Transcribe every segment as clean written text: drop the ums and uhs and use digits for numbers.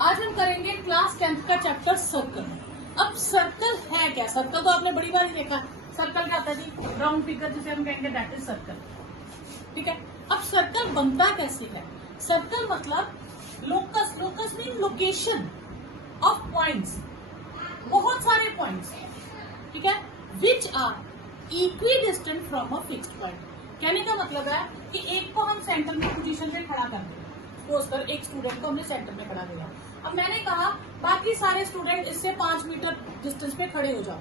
आज हम करेंगे क्लास 10th का चैप्टर सर्कल। अब सर्कल है क्या? सर्कल तो आपने बड़ी बार ही देखा। सर्कल क्या होता है जी? राउंड फिगर जिसे हम कहेंगे दैट इज सर्कल। ठीक है। अब सर्कल बनता कैसे है? सर्कल मतलब locus, locus mean location of points, बहुत सारे पॉइंट्स, ठीक है, which are equidistant from a fixed point. कहने का मतलब है कि एक को हम सेंटर में पोजीशन पे खड़ा कर दें, सपोज कर एक स्टूडेंट को हमने सेंटर में खड़ा किया। अब मैंने कहा बाकी सारे स्टूडेंट इससे 5 मीटर डिस्टेंस पे खड़े हो जाओ।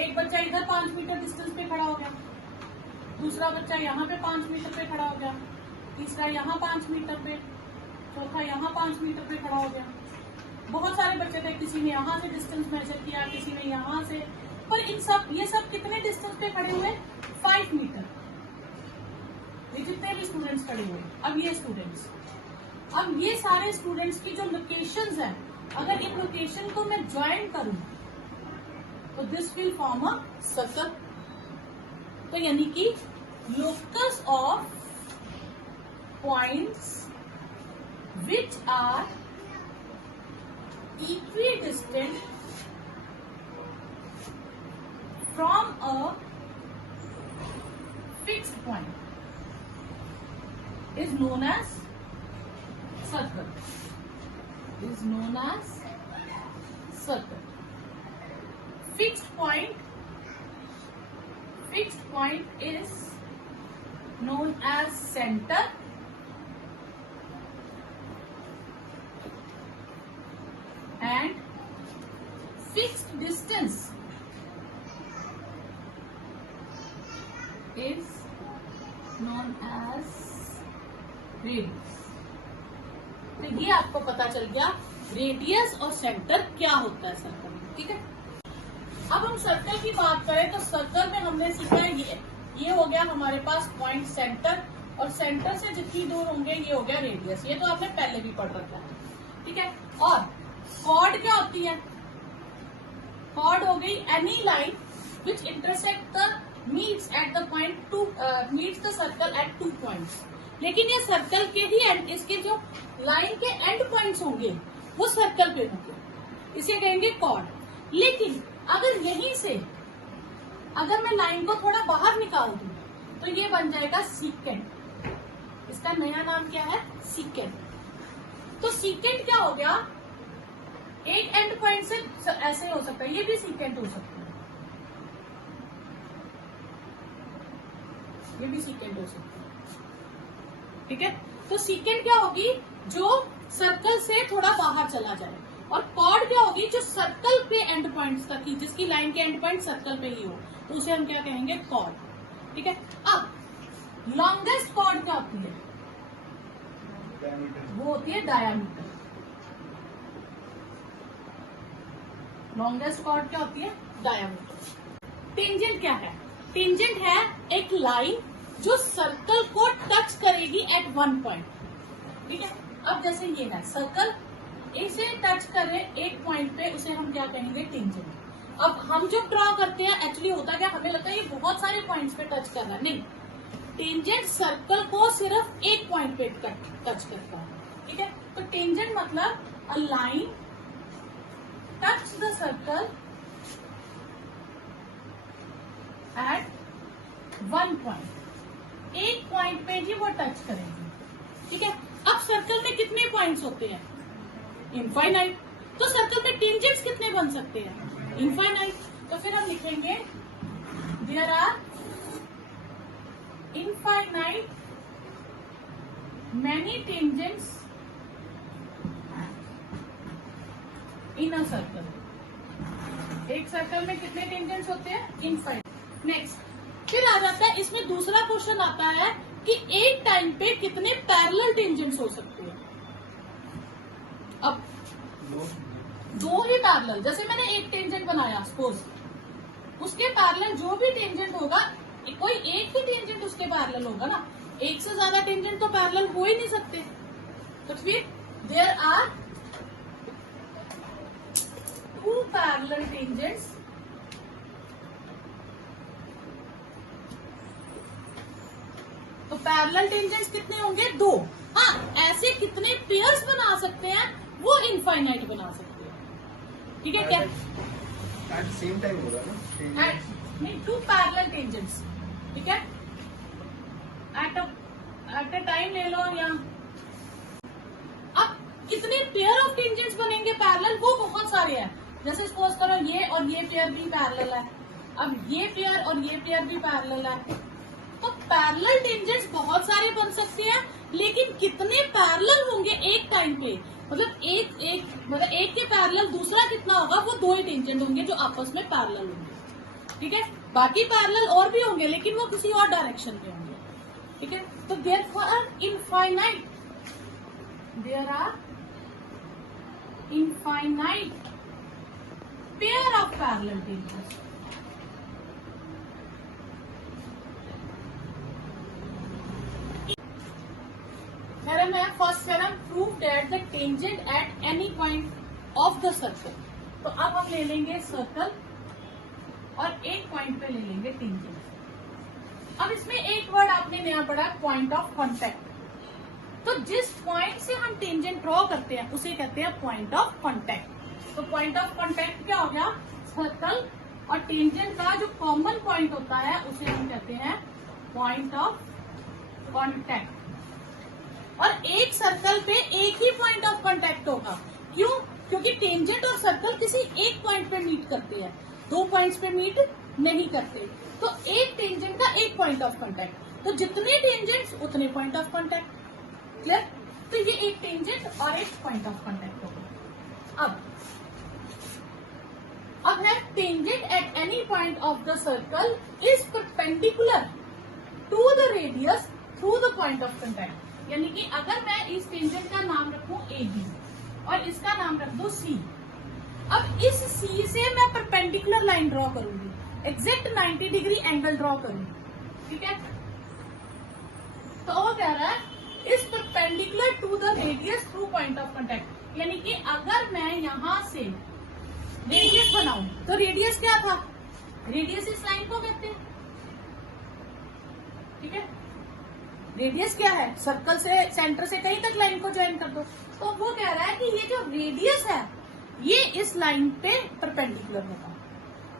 एक बच्चा इधर 5 मीटर डिस्टेंस पे खड़ा हो गया, दूसरा बच्चा यहाँ पे 5 मीटर पे खड़ा हो गया, तीसरा यहाँ 5 मीटर पे, चौथा यहाँ 5 मीटर पे खड़ा हो गया। बहुत सारे बच्चे थे, किसी ने यहाँ से डिस्टेंस मेजर किया, किसी ने यहाँ से, पर ये सब कितने डिस्टेंस पे खड़े हुए? 5 मीटर। ये जितने भी स्टूडेंट्स खड़े हुए, अब ये स्टूडेंट्स, अब ये सारे स्टूडेंट्स की जो लोकेशंस हैं, अगर इन लोकेशन को मैं ज्वाइन करूं तो this will form a circle. तो यानी कि locus of points which are equidistant from a fixed point is known as circle. Is known as circle. Fixed point is known as center. And fixed distance is known as radius. तो ये आपको पता चल गया radius और centre क्या होता है सर्कल में। ठीक है। अब हम सर्कल की बात करें तो सर्कल में हमने सीखा है ये हो गया हमारे पास पॉइंट सेंटर, और सेंटर से जितनी दूर होंगे ये हो गया रेडियस। ये तो आपने पहले भी पढ़ रखा है। ठीक है। और कॉर्ड क्या होती है? कॉर्ड हो गई any line which intersect the meets at the point two meets the circle eight 2 points. लेकिन ये सर्कल के ही एंड, इसके जो लाइन के एंड पॉइंट्स होंगे वो सर्कल पे होंगे, इसे कहेंगे कॉर्ड। लेकिन अगर यहीं से अगर मैं लाइन को थोड़ा बाहर निकाल दूं तो ये बन जाएगा सीकेंट। इसका नया नाम क्या है? सीकेंट। तो सीकेंट क्या हो गया? एक एंड पॉइंट से ऐसे हो सकता है, ये भी सीकेंट हो सकता है, ये भी सीकेंट हो सकता है। ठीक है। तो सीकेंट क्या होगी? जो सर्कल से थोड़ा बाहर चला जाए। और कॉर्ड क्या होगी? जो सर्कल पे एंड पॉइंट्स तक ही, जिसकी लाइन के एंड पॉइंट सर्कल पे ही हो, तो उसे हम क्या कहेंगे? कॉर्ड। ठीक है। अब लॉन्गेस्ट कॉर्ड क्या होती है? वो होती है डायामीटर। लॉन्गेस्ट कॉर्ड क्या होती है? डायामीटर। टेंजेंट क्या है? टेंजेंट है एक लाइन जो सर्कल को टच करेगी एट 1 पॉइंट। ठीक है। अब जैसे ये है सर्कल, इसे टच करे एक पॉइंट पे, उसे हम क्या कहेंगे? टेंजेंट। अब हम जो ड्रॉ करते हैं एक्चुअली होता क्या, हमें लगता है ये बहुत सारे पॉइंट्स पे टच कर रहा है, नहीं, टेंजेंट सर्कल को सिर्फ एक पॉइंट पे टच करता है। ठीक है। तो टेंजेंट मतलब a line touch the circle at 1 point। एक पॉइंट पे ही वो टच करेंगे। ठीक है। अब सर्कल में कितने पॉइंट्स होते हैं? इनफाइनाइट। तो सर्कल में टेंजेंट्स कितने बन सकते हैं? इनफाइनाइट। तो फिर हम लिखेंगे there are infinite many tangents in a circle. एक सर्कल में कितने टेंजेंट्स होते हैं? इनफाइनाइट। नेक्स्ट फिर आ जाता है, इसमें दूसरा क्वेश्चन आता है कि एक टाइम पे कितने पैरेलल टेंजेंट्स हो सकते हैं? अब दो ही पैरेलल, जैसे मैंने एक टेंजेंट बनाया सपोज, उसके पैरेलल जो भी टेंजेंट होगा, कोई एक ही टेंजेंट उसके पैरेलल होगा ना, एक से ज्यादा टेंजेंट तो पैरेलल हो ही नहीं सकते। तो फिर देयर आर 2 पैरेलल टेंजेंट्स तो पैरेलल टेंजेंट्स कितने होंगे? 2। हाँ, ऐसे कितने पेयर्स बना सकते हैं वो इनफाइनाइट बना सकते हो, ठीक है क्या? एट सेम टाइम होगा ना, नहीं, टू पैरेलल टेंजेंट्स, ठीक है, एट अ टाइम ले लो। या अब कितने पेयर ऑफ टेंजेंट्स बनेंगे पैरेलल, वो बहुत सारे हैं। जैसे सपोज करो ये और ये पेयर भी पैरेलल है, अब ये पेयर और ये पेयर भी पैरेलल है, तो पैरेलल टेंजेंट्स बहुत सारे बन सकते हैं, लेकिन कितने पैरेलल होंगे एक टाइम पे, मतलब एक के पैरेलल दूसरा कितना होगा, वो दो ही टेंजेंट होंगे जो आपस में पैरेलल होंगे, ठीक है। बाकी पैरेलल और भी होंगे, लेकिन वो किसी और डायरेक्शन में होंगे, ठीक है। तो there are infinite pair of parallel tangents. Theorem है first theorem, prove that the tangent at any point of the circle. तो अब हम ले लेंगे सर्कल और एक पॉइंट पे ले लेंगे टेंजेंट। अब इसमें एक वर्ड आपने नया पढ़ा, पॉइंट ऑफ कांटेक्ट। तो जिस पॉइंट से हम टेंजेंट ड्रॉ करते हैं उसे कहते हैं पॉइंट ऑफ कांटेक्ट। तो पॉइंट ऑफ कांटेक्ट क्या हो गया, सर्कल और टेंजेंट का जो कॉमन पॉइंट होता है उसे हम कहते हैं पॉइंट ऑफ कांटेक्ट। और एक सर्कल पे एक ही पॉइंट ऑफ कांटेक्ट होगा, क्यों? क्योंकि टेंजेंट और सर्कल किसी एक पॉइंट पे मीट करते हैं, दो पॉइंट्स पे मीट नहीं करते। तो एक टेंजेंट का एक पॉइंट ऑफ कांटेक्ट, तो जितने टेंजेंट्स उतने पॉइंट ऑफ कांटेक्ट, क्लियर? तो ये एक टेंजेंट और एक पॉइंट ऑफ कांटेक्ट होगा। अब है tangent at any point of the circle is perpendicular to the radius through the point of contact. यानी कि अगर मैं इस टेंजेंट का नाम रखूं AB और इसका नाम रख दूं C, अब इस C से मैं परपेंडिकुलर लाइन ड्रॉ करूंगी, एग्जैक्ट 90 डिग्री एंगल ड्रॉ करूंगी, ठीक है। तो वो कह रहा है इस perpendicular to the radius through point of contact. यानी कि अगर मैं यहां से रेडियस बनाऊं, तो रेडियस क्या था, रेडियस इस लाइन को कहते हैं, ठीक है। रेडियस क्या है, सर्कल से सेंटर से कहीं तक लाइन को ज्वाइन कर दो। तो वो कह रहा है कि ये जो रेडियस है ये इस लाइन पे परपेंडिकुलर होगा।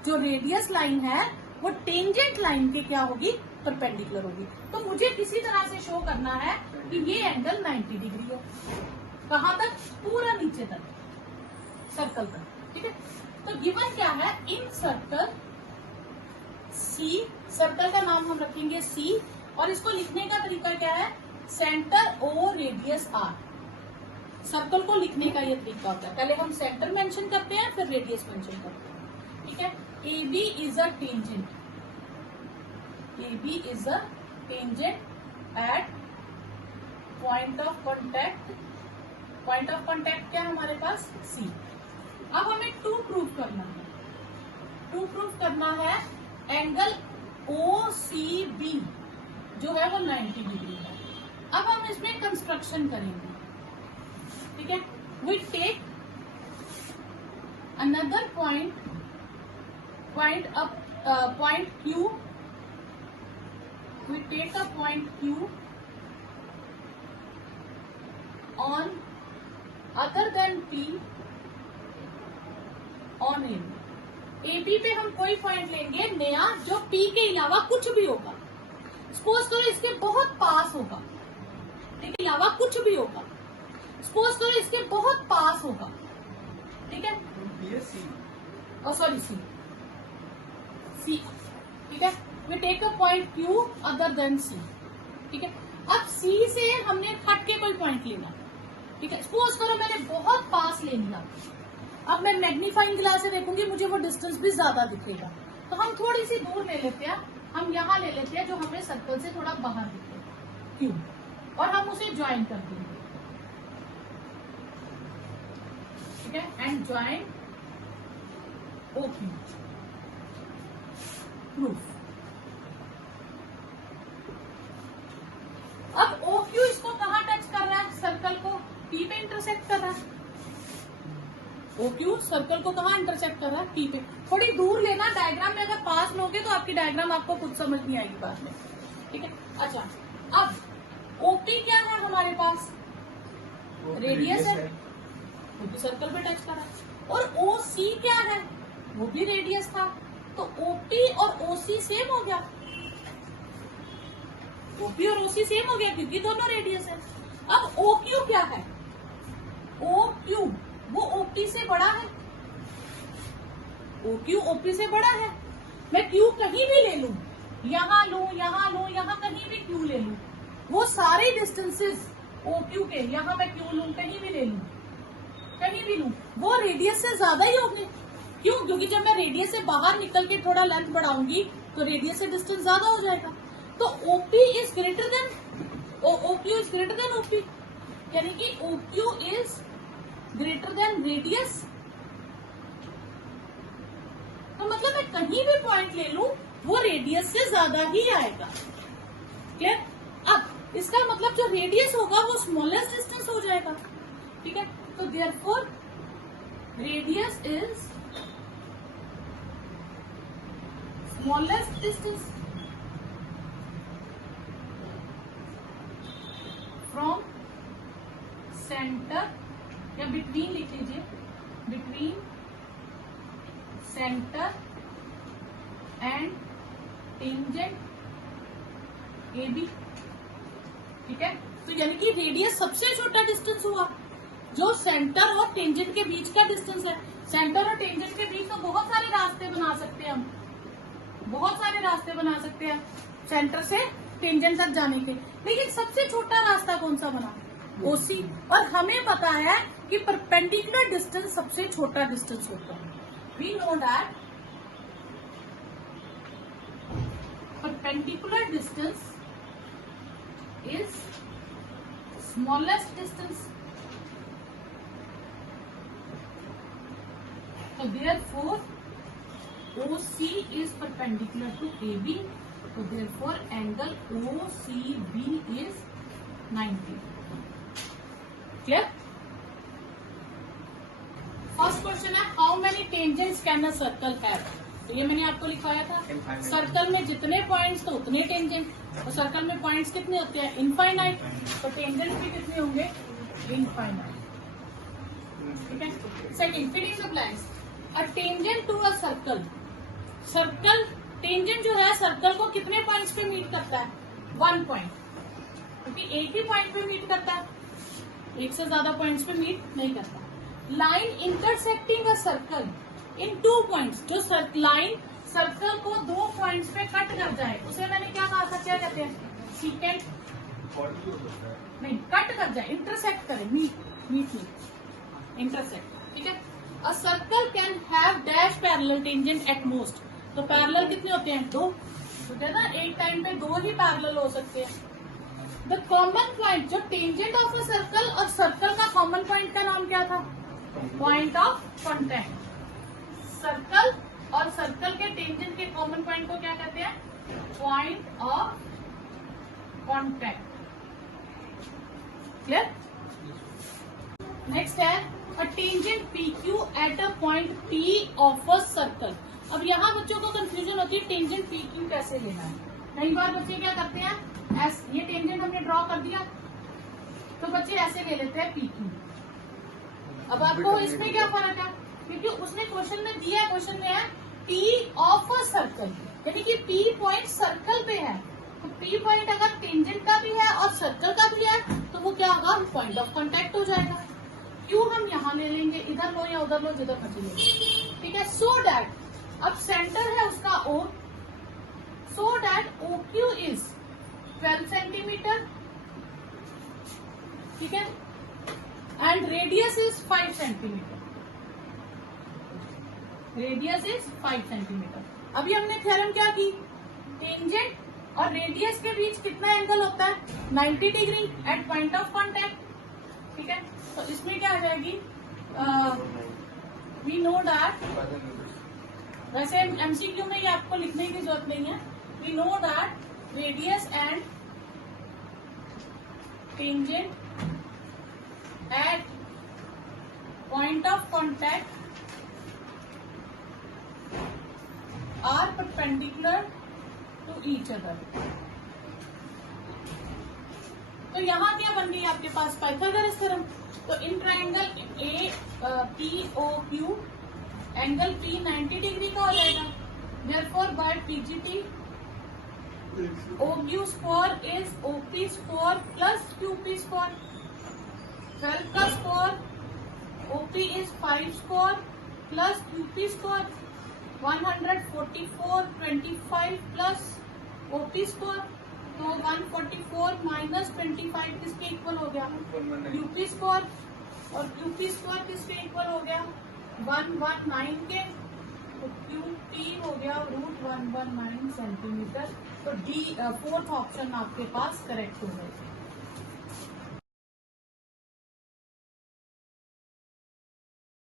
जो रेडियस लाइन है वो टेंजेंट लाइन के क्या होगी, परपेंडिकुलर होगी। तो मुझे किसी तरह से शो करना है कि ये एंगल 90 डिग्री हो, कहां तक, पूरा नीचे तक, सर्कल तक, ठीक है। तो गिवन क्या है, इन सर्कल C, सर्कल का नाम हम रखेंगे C, और इसको लिखने का तरीका क्या है, centre O radius R। Circle को लिखने का ये तरीका होता है, पहले हम सेंटर मेंशन करते हैं फिर रेडियस मेंशन करते हैं, ठीक है। AB is a tangent, AB is a tangent at point of contact. Point of contact क्या है हमारे पास, C। अब हमें टू प्रूव करना है, टू प्रूव करना है एंगल OCB जो है वो 90 डिग्री है। अब हम इसमें कंस्ट्रक्शन करेंगे, ठीक है। We take another point Q, we take a point Q on other than P on AB। AB पे हम कोई पॉइंट लेंगे नया जो P के अलावा कुछ भी होगा। सपोज करो इसके बहुत पास होगा, ठीक है, अलावा कुछ भी होगा। सपोज करो इसके बहुत पास होगा, ठीक है, सॉरी C, ठीक है। We take a point Q other than C, ठीक है। अब C से हमने हट के कोई पॉइंट लेना, ठीक है। सपोज करो मैंने बहुत पास ले लिया, अब मैं मैग्नीफाइंग ग्लास से देखूंगी, मुझे वो डिस्टेंस भी ज्यादा दिखेगा, तो हम थोड़ी सी दूर ले लेते हैं, हम यहाँ ले लेते हैं जो हमें सर्कल से थोड़ा बाहर दिखे, Q, और हम उसे ज्वाइन कर देंगे, ठीक है, एंड ज्वाइन OQ। प्रूफ। अब OQ इसको कहाँ टच कर रहा है, सर्कल को P पे इंटरसेक्ट कर रहा है। OQ सर्कल को कहाँ इंटरसेक्ट कर रहा है, P पे। थोड़ी दूर लेना, डायग्राम में अगर पास लोगे तो आपकी डायग्राम आपको खुद समझ नहीं आएगी बाद में, ठीक है। अच्छा, अब OP क्या है हमारे पास, रेडियस है, भी सर्कल पे टच कर रहा है। और OC क्या है, वो भी रेडियस था, तो OP और OC सेम हो गया, OP और OC सेम हो गया क्योंकि दोनों रेडियस है। अब OQ क्या है, OQ वो OP से बड़ा है, OQ OP से बड़ा है। मैं Q कहीं भी ले लूं, यहाँ लूं, यहाँ लूं, यहाँ कहीं भी Q ले लूं, वो सारे डिस्टेंसेस OQ के, यहाँ मैं Q लूं, कहीं भी ले लूं, कहीं भी लूं, वो रेडियस से ज्यादा ही होंगे। क्यों? क्योंकि जब मैं रेडियस से बाहर निकल के थोड़ा लेंथ बढ़ाऊंगी तो रेडियस से डिस्टेंस ज्यादा हो जाएगा। तो OP is greater than OQ is greater than OP, यानी कि OQ is greater than radius. तो मतलब मैं कहीं भी पॉइंट ले लूं वो रेडियस से ज्यादा ही आएगा। क्लियर? अब इसका मतलब जो रेडियस होगा वो स्मॉलेस्ट डिस्टेंस हो जाएगा। ठीक है, तो therefore radius is smallest distance from centre, या बिटवीन लिख लीजिए, between centre and tangent AB। ठीक है, तो यानी कि रेडियस सबसे छोटा डिस्टेंस हुआ, जो सेंटर और टेंजेंट के बीच का डिस्टेंस है। सेंटर और टेंजेंट के बीच तो बहुत सारे रास्ते बना सकते हैं हम, बहुत सारे रास्ते बना सकते हैं सेंटर से टेंजेंट तक जाने के, लेकिन सबसे छोटा रास्ता कौन सा बना, OC। और हमें पता है कि परपेंडिकुलर डिस्टेंस सबसे छोटा डिस्टेंस होता है। We know that perpendicular distance is smallest distance. So therefore OC is perpendicular to AB, so therefore angle OCB is 90. Clear? First question है how many tangents can a circle have? तो ये मैंने आपको लिखवाया था, circle में जितने points तो उतने टेंजेंट, और सर्कल में पॉइंट्स कितने होते हैं, इनफाइनाइट, तो टेंजेंट भी कितने होंगे, इनफाइनाइट। ठीक है, second filling the blanks. A tangent to a circle, circle tangent जो है सर्कल को कितने पॉइंट्स पे मीट करता है, 1 पॉइंट, क्योंकि एक ही पॉइंट पे मीट करता है, एक से ज्यादा पॉइंट्स पे मीट नहीं करता। Line intersecting a circle in 2 points, जो लाइन सर्कल को 2 पॉइंट्स पे कट कर जाए उसे मैंने क्या कहा था, क्या कहते हैं, सीकेंट, नहीं कट कर जाए, इंटरसेक्ट करे, मीट इंटरसेक्ट। ठीक है, a circle can have dash parallel tangent at most, तो पैरेलल कितने होते हैं, 2, ठीक है ना, एक टाइम पे 2 ही पैरेलल हो सकते हैं। द कॉमन पॉइंट, जो टेंजेंट ऑफ अ सर्कल और सर्कल का कॉमन पॉइंट का नाम क्या था, पॉइंट ऑफ कॉन्टैक्ट। सर्कल और सर्कल के टेंजेंट के कॉमन पॉइंट को क्या कहते हैं, point of contact. Clear? Next है a tangent PQ at a point P of a circle. अब यहाँ बच्चों को कंफ्यूजन होती है टेंजेंट PQ कैसे लेना है। कई बार बच्चे क्या करते हैं, ये टेंजेंट हमने ड्रॉ कर दिया तो बच्चे ऐसे ले लेते हैं PQ। अब आपको इसमें क्या फर्क है, क्योंकि उसने क्वेश्चन में दिया है, क्वेश्चन में है P ऑफ अ सर्कल, यानी कि P पॉइंट सर्कल पे है, तो P पॉइंट अगर टेंजेंट का भी है और सर्कल का भी है तो वो क्या होगा, पॉइंट ऑफ कॉन्टैक्ट हो जाएगा। क्यों हम यहाँ ले लेंगे, इधर लो या उधर लो, जिधर मर्जी ले, ठीक है। सो दैट अब सेंटर है उसका O, so that OQ is 12 centimetre, ठीक है, and radius is 5 centimetre, radius is 5 centimetre. अभी हमने थ्योरम क्या की, टेंजेंट और रेडियस के बीच कितना एंगल होता है, 90 degree at point of contact, ठीक है। तो इसमें क्या आ जाएगी, वी नो दैट, वैसे MCQ में ये आपको लिखने की जरूरत नहीं है, we know that radius and tangent at point of contact are perpendicular to each other. तो यहाँ क्या बन गई आपके पास, पाइथागोरस थ्योरम। तो in triangle TOQ angle P 90 degree का हो जाएगा। Therefore by PGT OQ square is OP square plus QP square। 12 का square OP is 5 square plus QP square। 144 25 plus OP square, तो 144 माइनस 25 किसके इक्वल हो गया? QP square. और QP square किसके इक्वल हो गया? 119 के। तो QP हो गया √119 सेंटीमीटर। तो डी फोर्थ ऑप्शन आपके पास करेक्ट हो जाएगा।